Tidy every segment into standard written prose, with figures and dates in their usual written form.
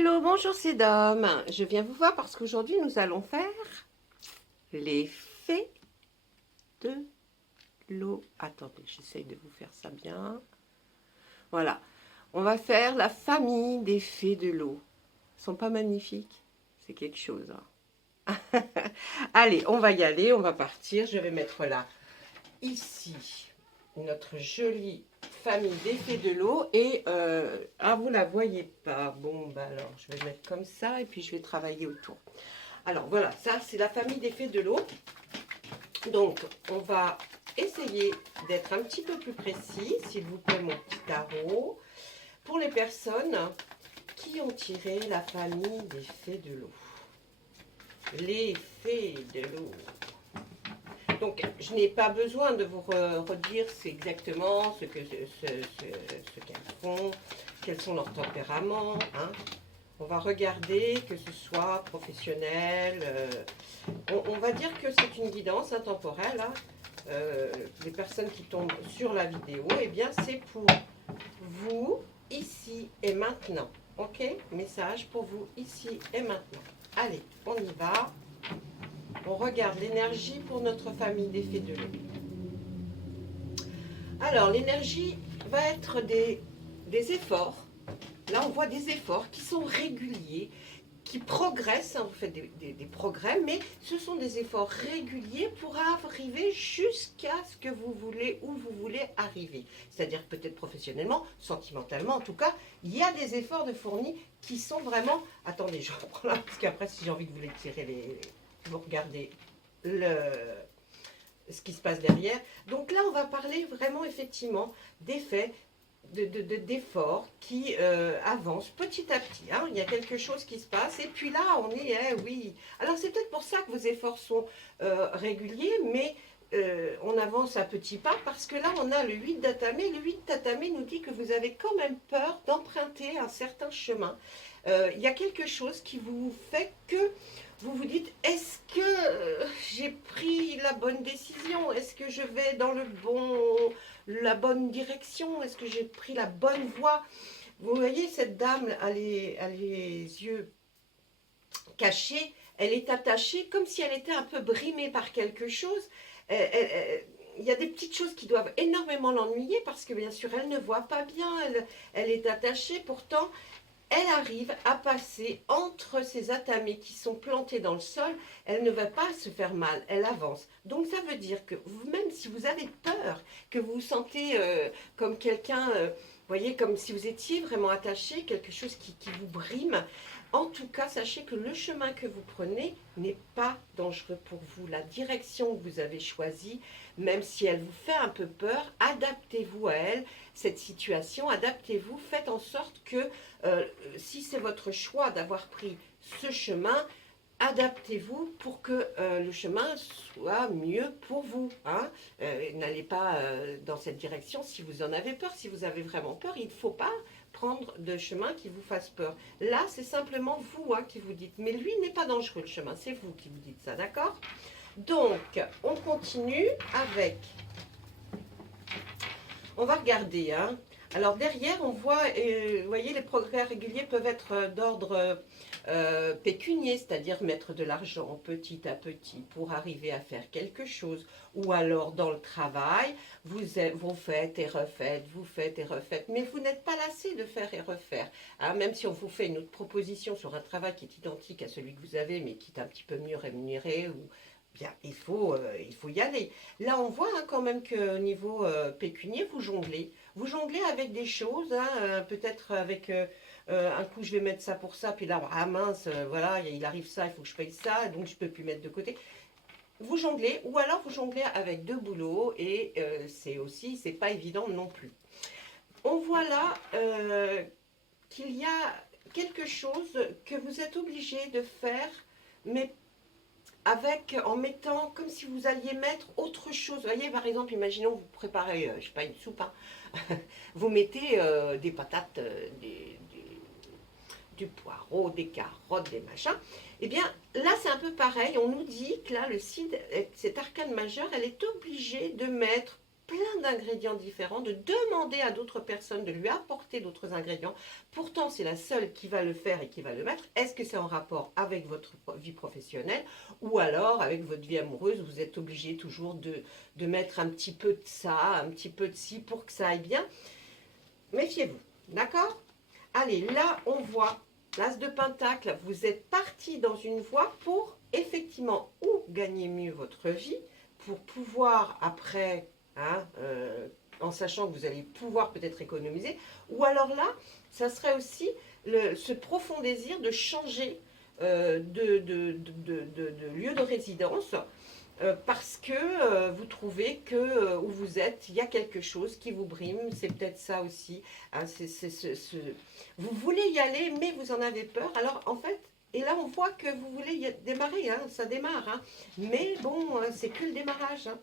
Hello, bonjour, c'est Dom. Je viens vous voir parce qu'aujourd'hui nous allons faire les fées de l'eau. Attendez, j'essaye de vous faire ça bien. Voilà, on va faire la famille des fées de l'eau. Ils sont pas magnifiques? C'est quelque chose, hein. Allez, on va y aller, on va partir. Je vais mettre là, ici, notre jolie famille des fées de l'eau. Et, vous la voyez pas. Bon, bah alors, je vais mettre comme ça et puis je vais travailler autour. Alors voilà, ça c'est la famille des fées de l'eau. Donc on va essayer d'être un petit peu plus précis, s'il vous plaît mon petit tarot, pour les personnes qui ont tiré la famille des fées de l'eau. Les fées de l'eau. Donc je n'ai pas besoin de vous redire c'est exactement ce qu'elles font, quels sont leurs tempéraments, hein. On va regarder que ce soit professionnel. On va dire que c'est une guidance intemporelle. Hein. Les personnes qui tombent sur la vidéo, eh bien c'est pour vous ici et maintenant. Ok? Message pour vous ici et maintenant. Allez, on y va. On regarde l'énergie pour notre famille des fées de l'eau. Alors, l'énergie va être des efforts. Là, on voit des efforts qui sont réguliers, qui progressent, hein, vous faites des progrès, mais ce sont des efforts réguliers pour arriver jusqu'à ce que vous voulez, où vous voulez arriver. C'est-à-dire peut-être professionnellement, sentimentalement, en tout cas, il y a des efforts de fournis qui sont vraiment... Attendez, je reprends là, parce qu'après, si j'ai envie de vous les tirer, vous regardez ce qui se passe derrière. Donc là, on va parler vraiment, effectivement, d'effets, d'efforts qui avancent petit à petit. Hein. Il y a quelque chose qui se passe. Et puis là, on est, oui. Alors, c'est peut-être pour ça que vos efforts sont réguliers, mais on avance à petits pas parce que là, on a le 8 d'atamé. Le 8 d'atamé nous dit que vous avez quand même peur d'emprunter un certain chemin. Il y a quelque chose qui vous fait que vous vous dites, est-ce que j'ai pris la bonne décision? Est-ce que je vais dans la bonne direction? Est-ce que j'ai pris la bonne voie? Vous voyez, cette dame a les yeux cachés, elle est attachée comme si elle était un peu brimée par quelque chose. Il y a des petites choses qui doivent énormément l'ennuyer parce que bien sûr, elle ne voit pas bien, elle est attachée, pourtant... Elle arrive à passer entre ces atamés qui sont plantés dans le sol. Elle ne va pas se faire mal, elle avance. Donc ça veut dire que même si vous avez peur, que vous vous sentez comme quelqu'un, voyez, comme si vous étiez vraiment attaché, quelque chose qui vous brime, en tout cas, sachez que le chemin que vous prenez n'est pas dangereux pour vous. La direction que vous avez choisie, même si elle vous fait un peu peur, adaptez-vous à elle, cette situation, adaptez-vous, faites en sorte que si c'est votre choix d'avoir pris ce chemin, adaptez-vous pour que le chemin soit mieux pour vous. Hein. N'allez pas dans cette direction si vous en avez peur. Si vous avez vraiment peur, il ne faut pas prendre de chemin qui vous fasse peur. Là, c'est simplement vous qui vous dites. Mais lui n'est pas dangereux le chemin, c'est vous qui vous dites ça, d'accord? Donc, on continue avec... On va regarder, hein. Alors derrière, on voit, vous voyez, les progrès réguliers peuvent être d'ordre pécunier, c'est-à-dire mettre de l'argent petit à petit pour arriver à faire quelque chose. Ou alors dans le travail, vous faites et refaites, vous faites et refaites, mais vous n'êtes pas lassé de faire et refaire. Hein, même si on vous fait une autre proposition sur un travail qui est identique à celui que vous avez, mais qui est un petit peu mieux rémunéré, ou bien, il faut y aller. Là, on voit hein, quand même qu'au niveau pécunier, vous jonglez. Vous jonglez avec des choses, hein, peut-être avec un coup je vais mettre ça pour ça, puis là, ah mince, voilà, il arrive ça, il faut que je paye ça, donc je ne peux plus mettre de côté. Vous jonglez, ou alors vous jonglez avec deux boulots, et c'est pas évident non plus. On voit là qu'il y a quelque chose que vous êtes obligé de faire, mais en mettant, comme si vous alliez mettre autre chose. Vous voyez, par exemple, imaginons vous préparez, je sais pas, une soupe, hein. Vous mettez des patates, du poireau, des carottes, des machins. Eh bien, là, c'est un peu pareil. On nous dit que là, le CID, cet arcane majeur, elle est obligée de mettre plein d'ingrédients différents, de demander à d'autres personnes de lui apporter d'autres ingrédients. Pourtant, c'est la seule qui va le faire et qui va le mettre. Est-ce que c'est en rapport avec votre vie professionnelle ou alors avec votre vie amoureuse? Vous êtes obligé toujours de mettre un petit peu de ça, un petit peu de ci pour que ça aille bien. Méfiez-vous, d'accord? Allez, là, on voit l'as de pentacle. Vous êtes parti dans une voie pour effectivement ou gagner mieux votre vie, pour pouvoir après, hein, en sachant que vous allez pouvoir peut-être économiser, ou alors là, ça serait aussi ce profond désir de changer de lieu de résidence parce que vous trouvez que où vous êtes, il y a quelque chose qui vous brime. C'est peut-être ça aussi. Hein, vous voulez y aller, mais vous en avez peur. Alors en fait, et là on voit que vous voulez démarrer, hein, ça démarre. Hein, mais bon, c'est que le démarrage. Hein.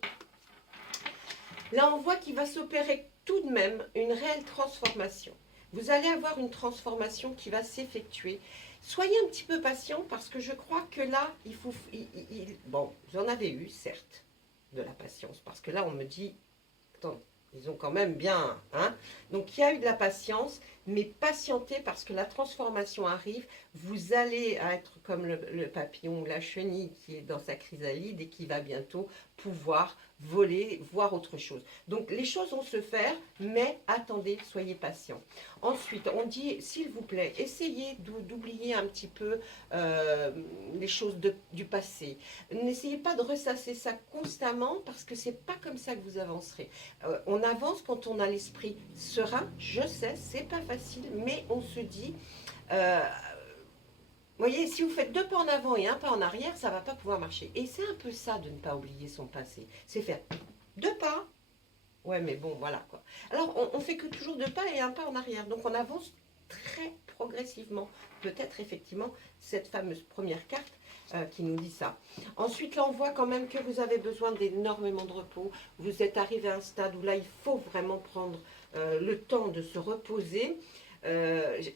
Là on voit qu'il va s'opérer tout de même une réelle transformation. Vous allez avoir une transformation qui va s'effectuer. Soyez un petit peu patient parce que je crois que là, il faut... bon, j'en avais eu, certes, de la patience. Parce que là, on me dit, attends, ils ont quand même bien... Hein, donc, il y a eu de la patience, mais patientez parce que la transformation arrive. Vous allez être comme le papillon ou la chenille qui est dans sa chrysalide et qui va bientôt pouvoir voler, voir autre chose. Donc, les choses vont se faire, mais attendez, soyez patient. Ensuite, on dit, s'il vous plaît, essayez d'oublier un petit peu les choses du passé. N'essayez pas de ressasser ça constamment parce que c'est pas comme ça que vous avancerez. On avance quand on a l'esprit serein. Je sais, c'est pas facile, mais on se dit... vous voyez, si vous faites 2 pas en avant et 1 pas en arrière, ça ne va pas pouvoir marcher. Et c'est un peu ça de ne pas oublier son passé. C'est faire 2 pas. Ouais, mais bon, voilà quoi. Alors, on fait que toujours 2 pas et 1 pas en arrière. Donc, on avance très progressivement. Peut-être effectivement cette fameuse première carte qui nous dit ça. Ensuite, là, on voit quand même que vous avez besoin d'énormément de repos. Vous êtes arrivé à un stade où là, il faut vraiment prendre le temps de se reposer.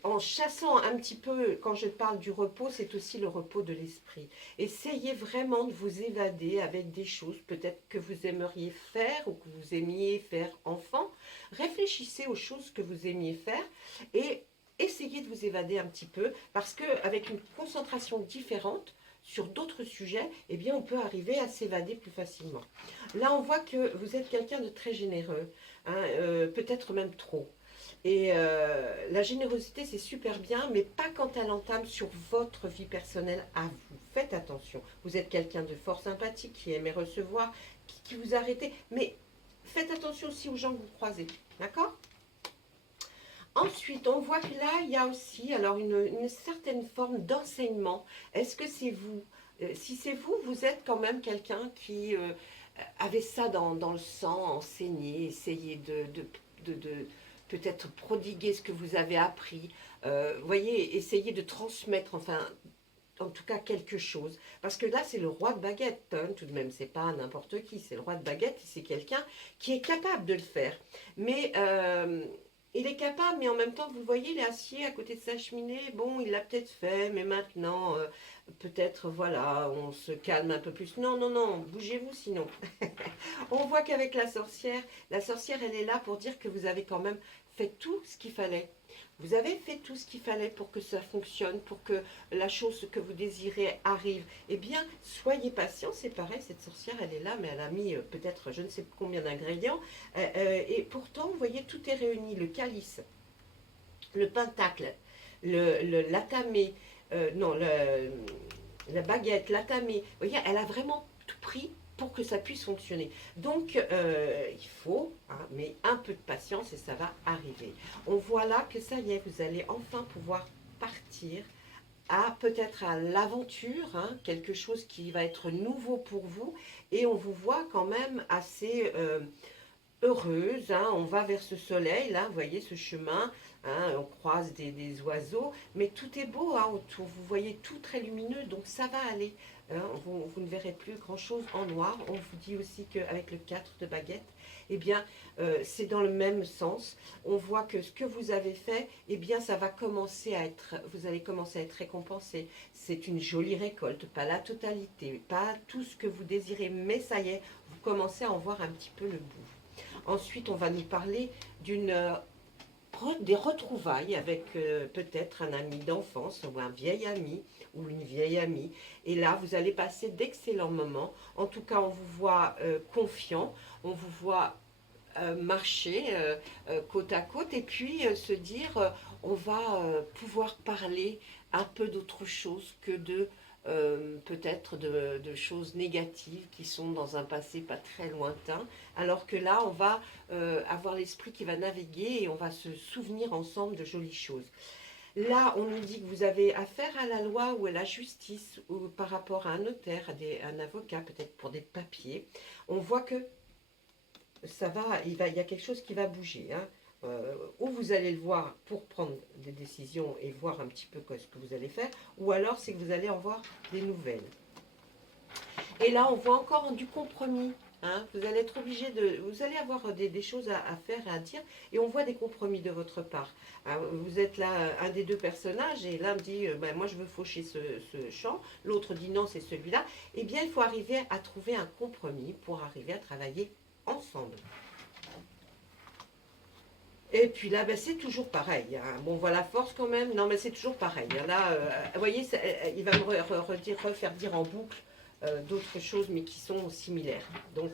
En chassant un petit peu, quand je parle du repos, c'est aussi le repos de l'esprit. Essayez vraiment de vous évader avec des choses peut-être que vous aimeriez faire ou que vous aimiez faire enfant. Réfléchissez aux choses que vous aimiez faire et essayez de vous évader un petit peu parce qu'avec une concentration différente sur d'autres sujets, eh bien, on peut arriver à s'évader plus facilement. Là, on voit que vous êtes quelqu'un de très généreux, hein, peut-être même trop. Et la générosité, c'est super bien, mais pas quand elle entame sur votre vie personnelle à vous. Faites attention. Vous êtes quelqu'un de fort sympathique, qui aimait recevoir, qui vous arrêtez. Mais faites attention aussi aux gens que vous croisez. D'accord? Ensuite, on voit que là, il y a aussi alors une certaine forme d'enseignement. Est-ce que c'est vous? Si c'est vous, vous êtes quand même quelqu'un qui avait ça dans le sang, enseigner, essayer de peut-être prodiguer ce que vous avez appris. Voyez, essayer de transmettre, enfin, en tout cas quelque chose. Parce que là, c'est le roi de baguette, hein, tout de même, c'est pas n'importe qui, c'est le roi de baguette, c'est quelqu'un qui est capable de le faire. Mais il est capable, mais en même temps, vous voyez, il est assis à côté de sa cheminée, bon, il l'a peut-être fait, mais maintenant, peut-être, voilà, on se calme un peu plus. Non, non, non, bougez-vous sinon. On voit qu'avec la sorcière, elle est là pour dire que vous avez quand même fait tout ce qu'il fallait. Vous avez fait tout ce qu'il fallait pour que ça fonctionne, pour que la chose que vous désirez arrive. Eh bien, soyez patient, c'est pareil, cette sorcière, elle est là, mais elle a mis peut-être je ne sais combien d'ingrédients. Et pourtant, vous voyez, tout est réuni. Le calice, le pentacle, l'atamé, non, la baguette, l'atamé. Vous voyez, elle a vraiment tout pris pour que ça puisse fonctionner. Donc, il faut, hein, mais un peu de patience et ça va arriver. On voit là que ça y est, vous allez enfin pouvoir partir à peut-être à l'aventure, hein, quelque chose qui va être nouveau pour vous. Et on vous voit quand même assez heureuse, hein, on va vers ce soleil, là, vous voyez ce chemin, hein, on croise des oiseaux, mais tout est beau hein, autour, vous voyez tout très lumineux, donc ça va aller, hein, vous ne verrez plus grand-chose en noir. On vous dit aussi qu'avec le 4 de baguette, eh bien, c'est dans le même sens. On voit que ce que vous avez fait, eh bien, ça va commencer à être, vous allez commencer à être récompensé. C'est une jolie récolte, pas la totalité, pas tout ce que vous désirez, mais ça y est, vous commencez à en voir un petit peu le bout. Ensuite, on va nous parler des retrouvailles avec peut-être un ami d'enfance ou un vieil ami ou une vieille amie. Et là, vous allez passer d'excellents moments. En tout cas, on vous voit confiant, on vous voit marcher côte à côte et puis se dire on va pouvoir parler un peu d'autre chose que de peut-être de choses négatives qui sont dans un passé pas très lointain, alors que là on va avoir l'esprit qui va naviguer et on va se souvenir ensemble de jolies choses. Là, on nous dit que vous avez affaire à la loi ou à la justice ou par rapport à un notaire, un avocat, peut-être pour des papiers. On voit que ça va, il y a quelque chose qui va bouger. Hein. Ou vous allez le voir pour prendre des décisions et voir un petit peu ce que vous allez faire, ou alors c'est que vous allez en voir des nouvelles. Et là, on voit encore du compromis. Hein. Vous allez être obligé de... Vous allez avoir des choses à faire et à dire, et on voit des compromis de votre part. Hein, vous êtes là, un des deux personnages, et l'un me dit, ben, moi je veux faucher ce champ, l'autre dit non, c'est celui-là. Eh bien, il faut arriver à trouver un compromis pour arriver à travailler ensemble. Et puis là, ben, c'est toujours pareil. Hein. Bon, voilà, force quand même. Non, mais c'est toujours pareil. Hein. Là, vous voyez, il va me refaire dire en boucle d'autres choses, mais qui sont similaires. Donc,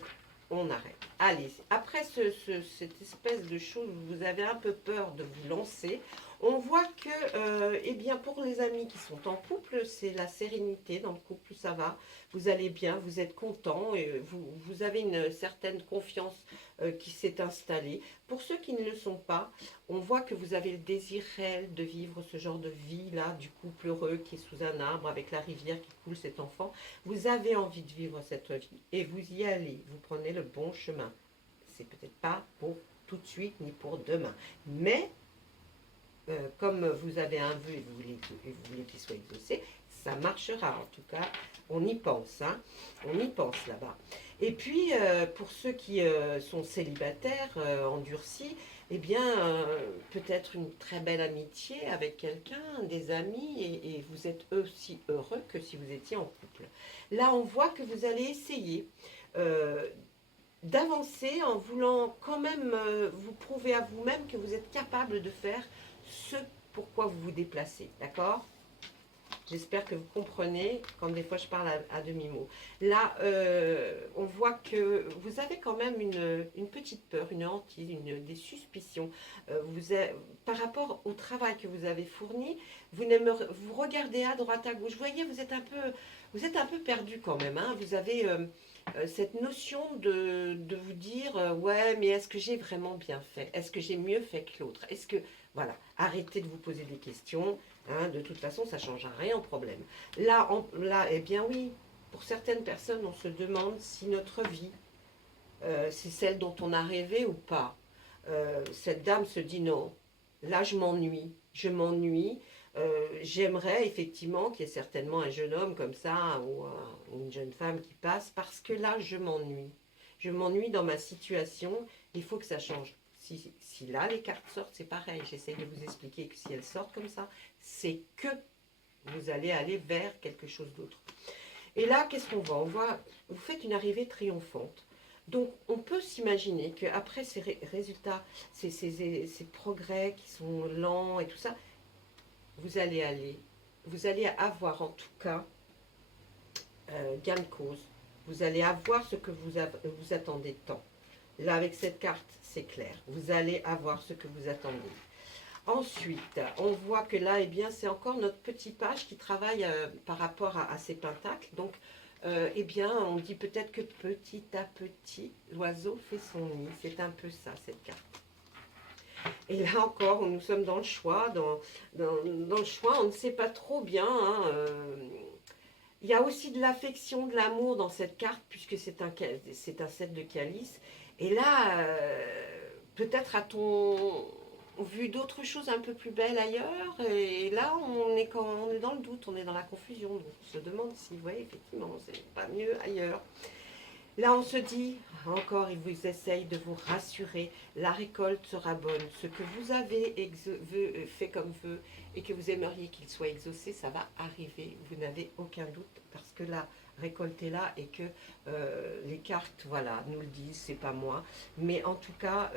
on arrête. Allez, après cette espèce de chose où vous avez un peu peur de vous lancer, on voit que, eh bien, pour les amis qui sont en couple, c'est la sérénité dans le couple, ça va. Vous allez bien, vous êtes content, et vous avez une certaine confiance qui s'est installée. Pour ceux qui ne le sont pas, on voit que vous avez le désir réel de vivre ce genre de vie-là, du couple heureux qui est sous un arbre avec la rivière qui coule cet enfant. Vous avez envie de vivre cette vie et vous y allez, vous prenez le bon chemin. C'est peut-être pas pour tout de suite ni pour demain, mais comme vous avez un vœu et vous voulez qu'il soit exaucé, ça marchera. En tout cas, on y pense. Hein, on y pense là-bas. Et puis, pour ceux qui sont célibataires, endurcis, eh bien, peut-être une très belle amitié avec quelqu'un, des amis, et vous êtes aussi heureux que si vous étiez en couple. Là, on voit que vous allez essayer d'avancer en voulant quand même vous prouver à vous-même que vous êtes capable de faire ce pourquoi vous vous déplacez, d'accord? J'espère que vous comprenez quand des fois je parle à demi-mot. Là, on voit que vous avez quand même une petite peur, une hantise, des suspicions. Par rapport au travail que vous avez fourni, vous regardez à droite, à gauche. Vous voyez, vous êtes un peu perdu quand même. Hein. Vous avez cette notion de vous dire ouais, mais est-ce que j'ai vraiment bien fait? Est-ce que j'ai mieux fait que l'autre? Est-ce que... Voilà, arrêtez de vous poser des questions. Hein, de toute façon, ça ne change rien au problème. Là, eh bien oui, pour certaines personnes, on se demande si notre vie, c'est celle dont on a rêvé ou pas. Cette dame se dit non, là je m'ennuie. J'aimerais effectivement qu'il y ait certainement un jeune homme comme ça ou une jeune femme qui passe parce que là je m'ennuie. Je m'ennuie dans ma situation, il faut que ça change. Si là les cartes sortent, c'est pareil. J'essaie de vous expliquer que si elles sortent comme ça, c'est que vous allez aller vers quelque chose d'autre. Et là, qu'est-ce qu'on voit? On voit, vous faites une arrivée triomphante. Donc, on peut s'imaginer qu'après ces résultats, ces progrès qui sont lents et tout ça, vous allez avoir en tout cas gain de cause. Vous allez avoir ce que vous attendez tant. Là, avec cette carte, c'est clair. Vous allez avoir ce que vous attendez. Ensuite, on voit que là, eh bien, c'est encore notre petit page qui travaille par rapport à ces pentacles. Donc, eh bien, on dit peut-être que petit à petit, l'oiseau fait son nid. C'est un peu ça, cette carte. Et là encore, nous sommes dans le choix. Dans le choix, on ne sait pas trop bien. Hein, il y a aussi de l'affection, de l'amour dans cette carte, puisque c'est un 7 de calice. Et là, peut-être a-t-on vu d'autres choses un peu plus belles ailleurs. Et là, on est dans le doute, on est dans la confusion. Donc on se demande si, vous voyez, effectivement, c'est pas mieux ailleurs. Là, on se dit, encore, il vous essaye de vous rassurer, la récolte sera bonne. Ce que vous avez fait comme vœu et que vous aimeriez qu'il soit exaucé, ça va arriver. Vous n'avez aucun doute parce que là, récoltez-la et que les cartes, voilà, nous le disent, c'est pas moi. Mais en tout cas,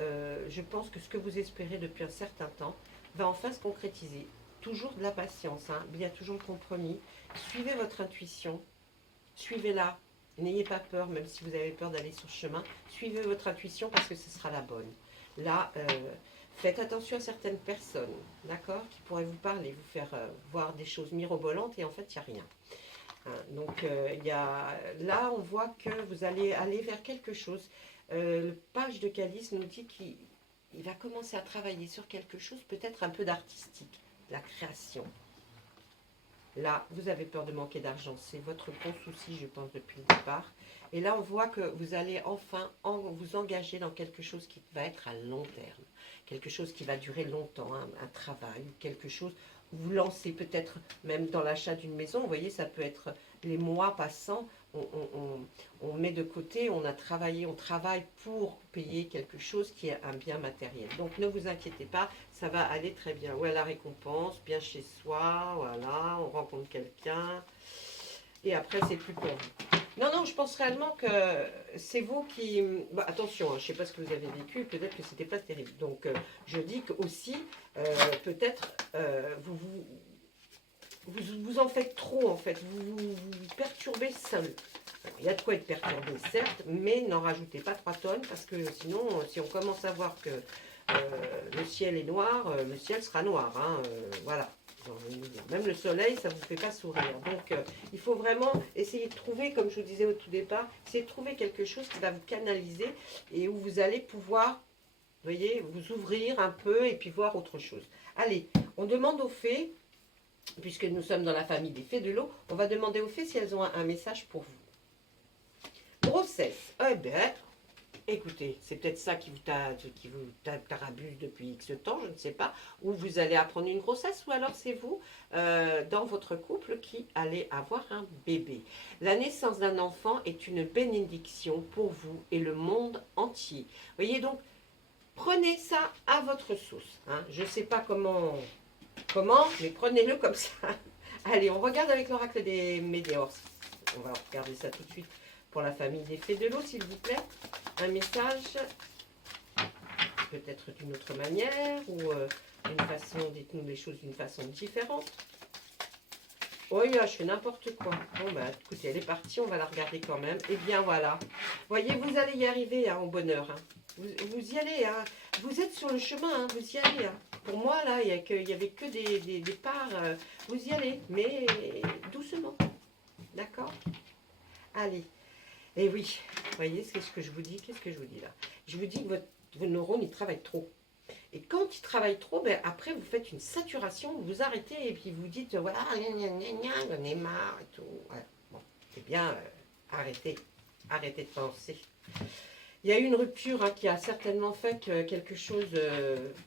je pense que ce que vous espérez depuis un certain temps va enfin se concrétiser. Toujours de la patience, hein, il y a toujours le compromis. Suivez votre intuition, suivez-la. N'ayez pas peur, même si vous avez peur d'aller sur le chemin. Suivez votre intuition parce que ce sera la bonne. Là, faites attention à certaines personnes, d'accord, qui pourraient vous parler, vous faire voir des choses mirobolantes et en fait, il n'y a rien. Hein, donc, là, on voit que vous allez aller vers quelque chose. Le page de calice nous dit qu'il va commencer à travailler sur quelque chose, peut-être un peu d'artistique, la création. Là, vous avez peur de manquer d'argent. C'est votre gros souci, je pense, depuis le départ. Et là, on voit que vous allez enfin vous engager dans quelque chose qui va être à long terme. Quelque chose qui va durer longtemps, hein, un travail, quelque chose. Vous lancez peut-être même dans l'achat d'une maison. Vous voyez, ça peut être les mois passant. On met de côté, on a travaillé, on travaille pour payer quelque chose qui est un bien matériel. Donc ne vous inquiétez pas, ça va aller très bien. Ouais, la récompense, bien chez soi, voilà, on rencontre quelqu'un. Et après, c'est plus pour vous. Non, non, je pense réellement que c'est vous qui... Bah, attention, hein, je ne sais pas ce que vous avez vécu, peut-être que c'était pas terrible. Donc, je dis que aussi, peut-être, vous en faites trop, en fait. Vous perturbez seul. Il y a de quoi être perturbé, certes, mais n'en rajoutez pas 3 tonnes, parce que sinon, si on commence à voir que le ciel est noir, le ciel sera noir. Hein, voilà. Même le soleil, ça ne vous fait pas sourire. Donc, il faut vraiment essayer de trouver, comme je vous disais au tout départ, essayer de trouver quelque chose qui va vous canaliser et où vous allez pouvoir, vous voyez, vous ouvrir un peu et puis voir autre chose. Allez, on demande aux fées, puisque nous sommes dans la famille des fées de l'eau, on va demander aux fées si elles ont un message pour vous. Grossesse. Eh bien, écoutez, c'est peut-être ça qui vous tarabuse depuis X temps, je ne sais pas, ou vous allez apprendre une grossesse, ou alors c'est vous, dans votre couple, qui allez avoir un bébé. La naissance d'un enfant est une bénédiction pour vous et le monde entier. Voyez donc, prenez ça à votre sauce. Hein. Je ne sais pas comment, mais prenez-le comme ça. Allez, on regarde avec l'oracle des Météores. On va regarder ça tout de suite pour la famille des fées de l'eau, s'il vous plaît. Un message, peut-être d'une autre manière, ou d'une façon, dites-nous les choses d'une façon différente. Oh yeah, je fais n'importe quoi. Bon, bah écoutez, elle est partie, on va la regarder quand même. Et bien voilà. Voyez, vous allez y arriver hein, au bonheur. Hein. Vous y allez, hein. Vous êtes sur le chemin, hein, vous y allez. Hein. Pour moi, là, il n'y avait que des parts. Vous y allez, mais doucement. D'accord? Allez. Et oui, vous voyez, c'est ce que je vous dis. Qu'est-ce que je vous dis là? Je vous dis que vos neurones, ils travaillent trop. Et quand ils travaillent trop, ben, après, vous faites une saturation, vous vous arrêtez et puis vous dites, voilà, j'en ai marre et tout. Voilà. Bon, c'est bien, arrêtez de penser. Il y a eu une rupture hein, qui a certainement fait quelque chose,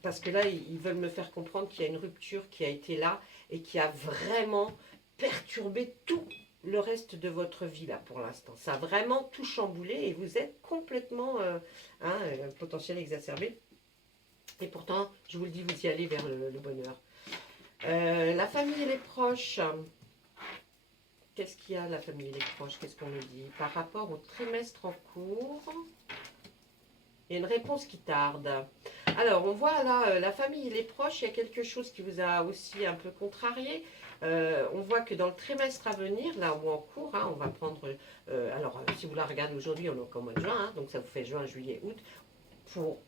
parce que là, ils veulent me faire comprendre qu'il y a une rupture qui a été là et qui a vraiment perturbé tout le reste de votre vie là pour l'instant. Ça a vraiment tout chamboulé et vous êtes complètement potentiel exacerbé. Et pourtant, je vous le dis, vous y allez vers le bonheur. La famille et les proches. Qu'est-ce qu'il y a, la famille et les proches? Qu'est-ce qu'on nous dit? Par rapport au trimestre en cours, il y a une réponse qui tarde. Alors, on voit là, la famille et les proches, il y a quelque chose qui vous a aussi un peu contrarié. On voit que dans le trimestre à venir, là ou en cours, hein, on va prendre... si vous la regardez aujourd'hui, on est encore au mois de juin, hein, donc ça vous fait juin, juillet, août. Pour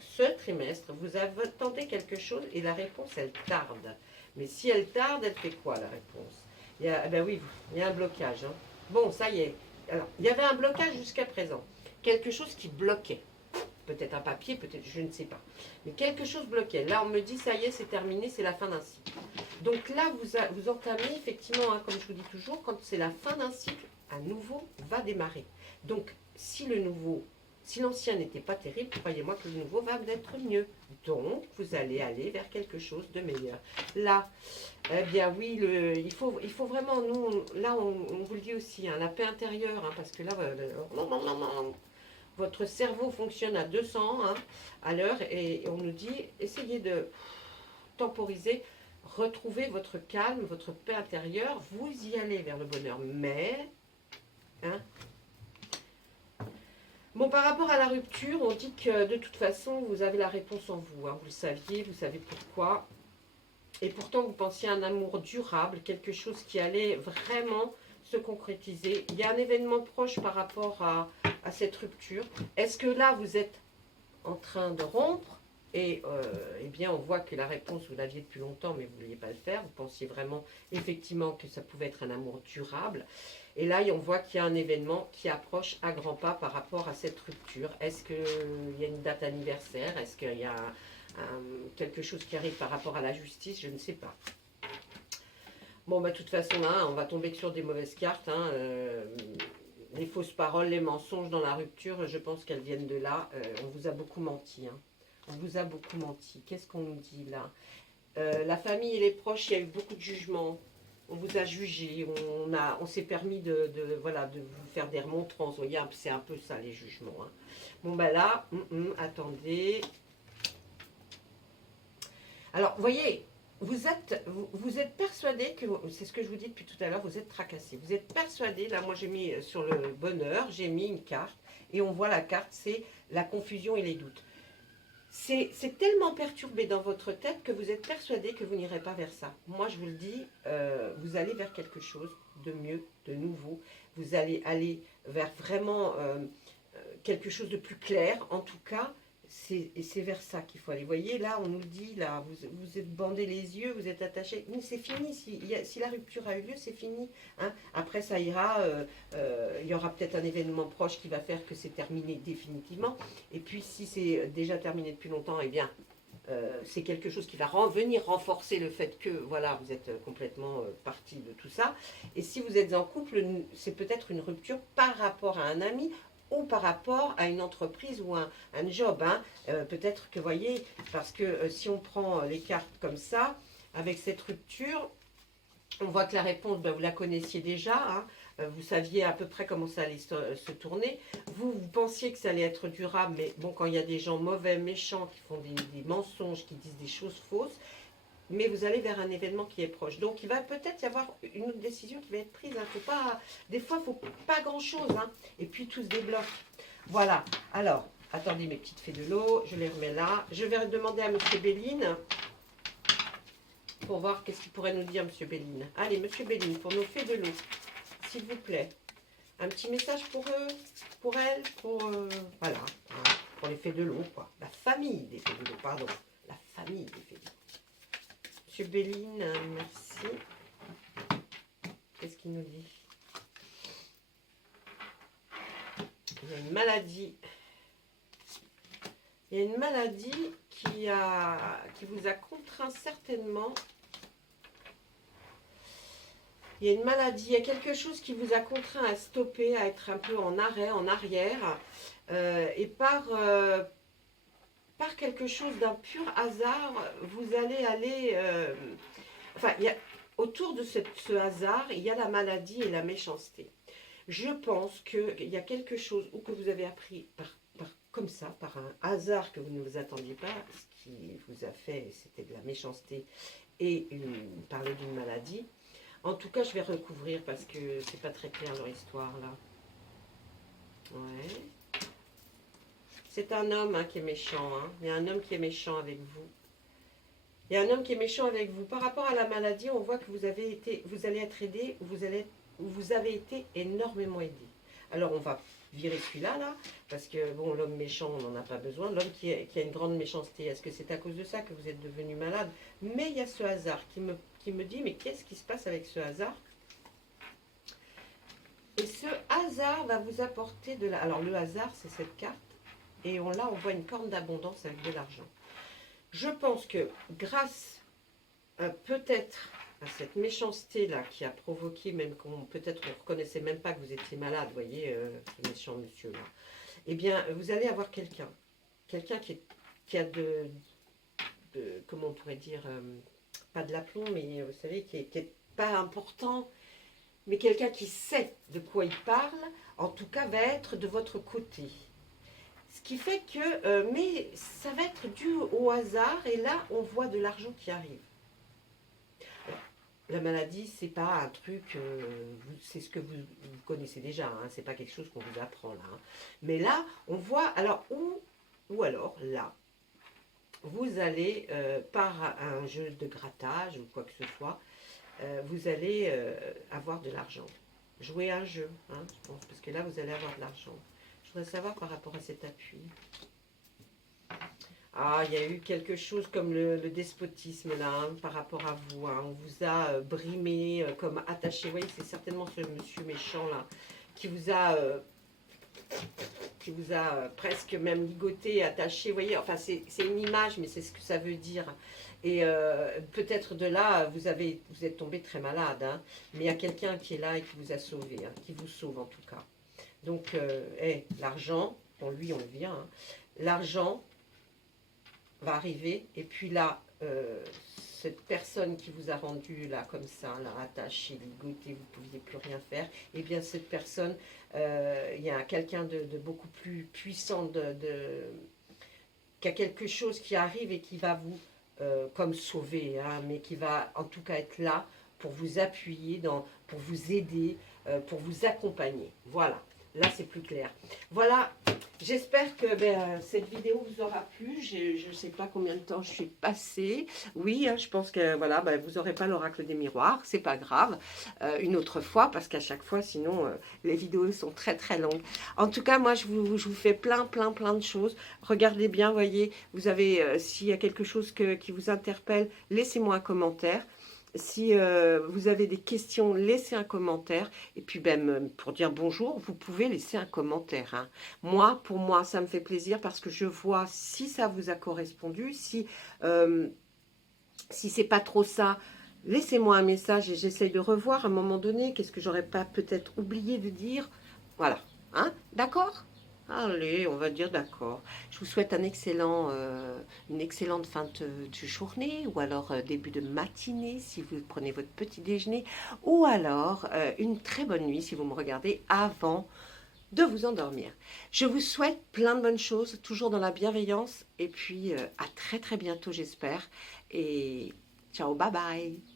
ce trimestre, vous attendez quelque chose et la réponse, elle tarde. Mais si elle tarde, elle fait quoi, la réponse? Ben oui, il y a un blocage. Hein. Bon, ça y est. Alors, il y avait un blocage jusqu'à présent. Quelque chose qui bloquait. Peut-être un papier, peut-être, je ne sais pas. Mais quelque chose bloquait. Là, on me dit, ça y est, c'est terminé, c'est la fin d'un cycle. Donc là, vous entamez, effectivement, hein, comme je vous dis toujours, quand c'est la fin d'un cycle, un nouveau va démarrer. Donc, si l'ancien n'était pas terrible, croyez-moi que le nouveau va être mieux. Donc, vous allez aller vers quelque chose de meilleur. Là, eh bien oui, il faut vraiment, nous, là, on vous le dit aussi, hein, la paix intérieure, hein, parce que là, votre cerveau fonctionne à 200 hein, à l'heure et on nous dit, essayez de temporiser, retrouver votre calme, votre paix intérieure, vous y allez vers le bonheur. Mais Hein. Bon, par rapport à la rupture, on dit que de toute façon, vous avez la réponse en vous. Hein. Vous le saviez, vous savez pourquoi. Et pourtant, vous pensiez à un amour durable, quelque chose qui allait vraiment se concrétiser. Il y a un événement proche par rapport à cette rupture. Est-ce que là, vous êtes en train de rompre et eh bien, on voit que la réponse, vous l'aviez depuis longtemps, mais vous ne vouliez pas le faire. Vous pensiez vraiment, effectivement, que ça pouvait être un amour durable. Et là, on voit qu'il y a un événement qui approche à grands pas par rapport à cette rupture. Est-ce qu'il y a une date anniversaire? Est-ce qu'il y a quelque chose qui arrive par rapport à la justice? Je ne sais pas. Bon, bah, de toute façon, là, on va tomber que sur des mauvaises cartes. Hein, les fausses paroles, les mensonges dans la rupture, je pense qu'elles viennent de là. On vous a beaucoup menti. Hein. On vous a beaucoup menti. Qu'est-ce qu'on nous dit là? La famille et les proches, il y a eu beaucoup de jugements. On vous a jugé, on s'est permis voilà, de vous faire des remontrances. Vous voyez, c'est un peu ça les jugements. Hein. Bon, ben là, attendez. Alors, vous voyez, vous êtes persuadé que, c'est ce que je vous dis depuis tout à l'heure, vous êtes tracassé. Vous êtes persuadé, là, moi j'ai mis sur le bonheur, j'ai mis une carte, et on voit la carte, c'est la confusion et les doutes. C'est tellement perturbé dans votre tête que vous êtes persuadé que vous n'irez pas vers ça. Moi, je vous le dis, vous allez vers quelque chose de mieux, de nouveau. Vous allez aller vers vraiment quelque chose de plus clair. En tout cas, c'est vers ça qu'il faut aller. Vous voyez, là, on nous le dit, là, vous êtes bandé les yeux, vous êtes attaché. Mais c'est fini. Si la rupture a eu lieu, c'est fini. Hein. Après, ça ira. Il y aura peut-être un événement proche qui va faire que c'est terminé définitivement. Et puis, si c'est déjà terminé depuis longtemps, eh bien, c'est quelque chose qui va venir renforcer le fait que, voilà, vous êtes complètement parti de tout ça. Et si vous êtes en couple, c'est peut-être une rupture par rapport à un ami ou par rapport à une entreprise ou un job. Hein. Peut-être que, vous voyez, parce que si on prend les cartes comme ça, avec cette rupture, on voit que la réponse, ben, vous la connaissiez déjà. Hein. Vous saviez à peu près comment ça allait se tourner. Vous pensiez que ça allait être durable, mais bon, quand il y a des gens mauvais, méchants, qui font des mensonges, qui disent des choses fausses, mais vous allez vers un événement qui est proche. Donc, il va peut-être y avoir une autre décision qui va être prise. Hein. Faut pas, des fois, il ne faut pas grand-chose. Hein. Et puis, tout se débloque. Voilà. Alors, attendez mes petites fées de l'eau. Je les remets là. Je vais demander à M. Béline pour voir qu'est-ce qu'il pourrait nous dire, M. Béline. Allez, M. Béline, pour nos fées de l'eau, s'il vous plaît. Un petit message pour eux, pour elles, voilà, hein, pour les fées de l'eau, quoi. La famille des fées de l'eau, pardon. La famille des fées de l'eau. Monsieur Béline, merci. Qu'est-ce qu'il nous dit? Il y a une maladie. Il y a une maladie qui vous a contraint certainement. Il y a une maladie, il y a quelque chose qui vous a contraint à stopper, à être un peu en arrêt, en arrière. Et par quelque chose d'un pur hasard, vous allez aller... enfin, autour de ce hasard, il y a la maladie et la méchanceté. Je pense qu'il y a quelque chose, ou que vous avez appris comme ça, par un hasard que vous ne vous attendiez pas, ce qui vous a fait, c'était de la méchanceté et parler d'une maladie. En tout cas, je vais recouvrir parce que c'est pas très clair leur histoire là. Ouais. C'est un homme hein, qui est méchant. Hein. Il y a un homme qui est méchant avec vous. Il y a un homme qui est méchant avec vous. Par rapport à la maladie, on voit que vous allez être aidé, vous avez été énormément aidé. Alors on va virer celui-là, là, parce que bon, l'homme méchant, on n'en a pas besoin. L'homme qui a une grande méchanceté, est-ce que c'est à cause de ça que vous êtes devenu malade? Mais il y a ce hasard qui me dit, mais qu'est-ce qui se passe avec ce hasard? Et ce hasard va vous apporter de la... Alors le hasard, c'est cette carte, et là, on voit une corne d'abondance avec de l'argent. Je pense que grâce peut-être à cette méchanceté-là qui a provoqué, même peut-être on ne reconnaissait même pas que vous étiez malade, vous voyez, ce méchant monsieur-là, eh bien, vous allez avoir quelqu'un qui a comment on pourrait dire, pas de l'aplomb, mais vous savez, qui est pas important, mais quelqu'un qui sait de quoi il parle, en tout cas, va être de votre côté. Ce qui fait que, mais ça va être dû au hasard, et là, on voit de l'argent qui arrive. Alors, la maladie, c'est pas un truc, c'est ce que vous connaissez déjà, hein, c'est pas quelque chose qu'on vous apprend là. Hein. Mais là, on voit, alors, ou alors là, vous allez, par un jeu de grattage ou quoi que ce soit, vous allez avoir de l'argent. Jouer à un jeu, hein, je pense, parce que là, vous allez avoir de l'argent. Je voudrais savoir par rapport à cet appui. Ah, il y a eu quelque chose comme le despotisme là, hein, par rapport à vous. Hein. On vous a brimé, comme attaché. Vous voyez, c'est certainement ce monsieur méchant là qui vous a presque même ligoté, attaché. Vous voyez, enfin, c'est une image, mais c'est ce que ça veut dire. Et peut-être de là, vous êtes tombé très malade. Hein, mais il y a quelqu'un qui est là et qui vous a sauvé, hein, qui vous sauve en tout cas. Donc, l'argent, bon, lui, on le vient. Hein, l'argent va arriver et puis là cette personne qui vous a rendu là comme ça là attaché ligoté, vous ne pouviez plus rien faire, et bien cette personne il y a quelqu'un de beaucoup plus puissant qui a quelque chose qui arrive et qui va vous comme sauver, hein, mais qui va en tout cas être là pour vous appuyer pour vous aider, pour vous accompagner. Voilà, là c'est plus clair. Voilà. J'espère que cette vidéo vous aura plu. Je ne sais pas combien de temps je suis passée. Oui, hein, je pense que voilà, vous n'aurez pas l'oracle des miroirs. C'est pas grave. Une autre fois, parce qu'à chaque fois, sinon, les vidéos sont très très longues. En tout cas, moi, je vous fais plein de choses. Regardez bien, voyez, vous avez, s'il y a quelque chose qui vous interpelle, laissez-moi un commentaire. Si vous avez des questions, laissez un commentaire. Et puis, pour dire bonjour, vous pouvez laisser un commentaire. Hein. Pour moi, ça me fait plaisir parce que je vois si ça vous a correspondu. Si c'est pas trop ça, laissez-moi un message et j'essaye de revoir à un moment donné. Qu'est-ce que j'aurais pas peut-être oublié de dire? Voilà. Hein? D'accord? Allez, on va dire d'accord. Je vous souhaite une excellente fin de journée ou alors début de matinée si vous prenez votre petit déjeuner ou alors une très bonne nuit si vous me regardez avant de vous endormir. Je vous souhaite plein de bonnes choses, toujours dans la bienveillance et puis à très très bientôt j'espère et ciao, bye bye.